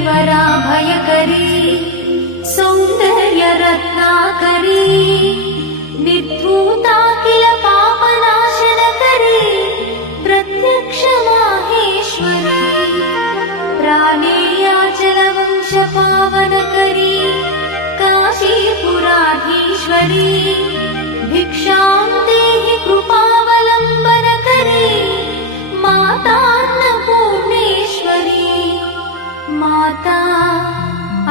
करीवरा भयकरी सौंदर्य रत्नाकरी निर्धूता किल पापनाशनकरी प्रत्यक्ष माहेश्वरी प्राणेयाचलवंश पावनकरी काशीपुराधीश्वरी भिक्षां देहि कृपावलम्बनकरी मातान्नपूर्णेश्वरी माता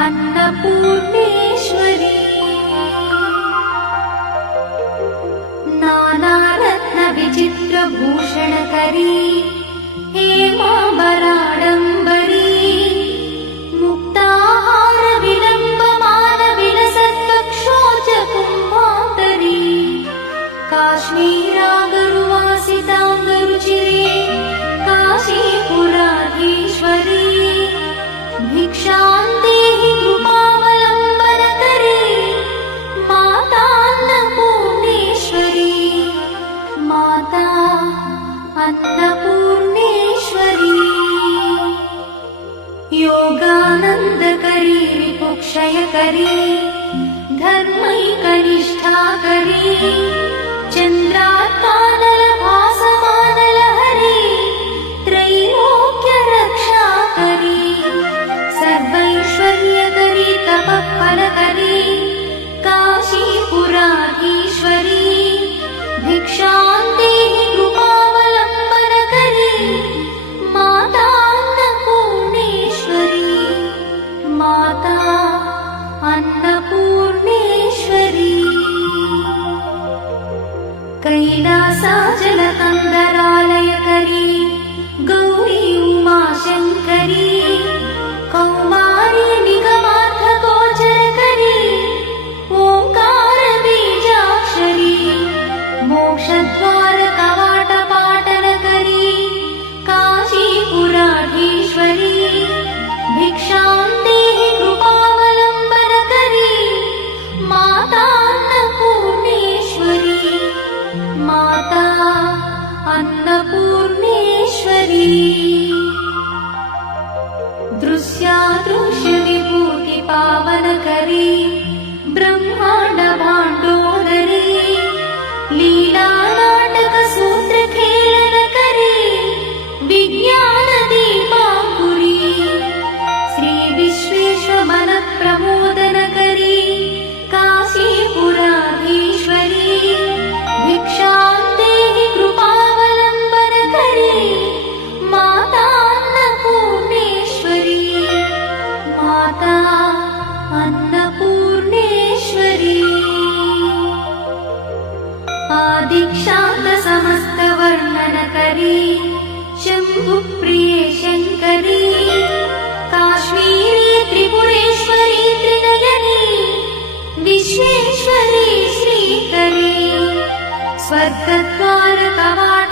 अन्नपूर्णेश्वरी नानारत्न विचित्रभूषणकरी हेमाम्बराडम्बरी मुक्ताहार विलम्बमान विलसत्कक्षोच कुम्भान्तरी काश्मीरागरुवासिताङ्गरुचिरे काशीपुराधीश्वरी भिक्षां देहि कृपावलम्बनकरी मातान्नपूर्णेश्वरी माता अन्नपूर्णेश्वरी योगानन्दकरी विपुक्षयकरी धर्मैकनिष्ठाकरी चन्द्रात्मानलभासमानलहरी त्रैलोक्यरक्षाकरी सर्वैश्वर्यकरी तपःफलकरी काशीपुराधीश्वरी भिक्षां देहि कृपावलम्बनकरी मातान्नपूर्णेश्वरी माता अन्नपूर्णेश्वरी कैलासाचलकन्दरालयकरी गौरी उमाशङ्करी कौमारी निगमार्थगोचरकरी ओङ्कारबीजाक्षरी मोक्षद्वारकवाटपाटनकरी काशीपुराधीश्वरी भिक्षां देहि कृपावलम्बनकरी मातान्नपूर्णेश्वरी माता अन्नपूर्णेश्वरी दृश्यादृश्यविभूतिपावनकरी ब्रह्माण्डभाण्डोदरी लीलानाटकसूत्रखेलनकरी विज्ञानदीपाङ्कुरी श्रीविश्वेश्वरमनःप्रमोदनकरी काशीपुराधीश्वरी भिक्षां देहि कृपावलम्बनकरी मातान्नपूर्णेश्वरी माता अन्नपूर्णेश्वरी आदिक्षान्तसमस्तवर्णनकरी शम्भुप्रिये शङ्करी काश्मीरी त्रिपुरेश्वरी त्रिनयनी विश्वेश्वरी श्रीकरी स्वर्गद्वारकवाट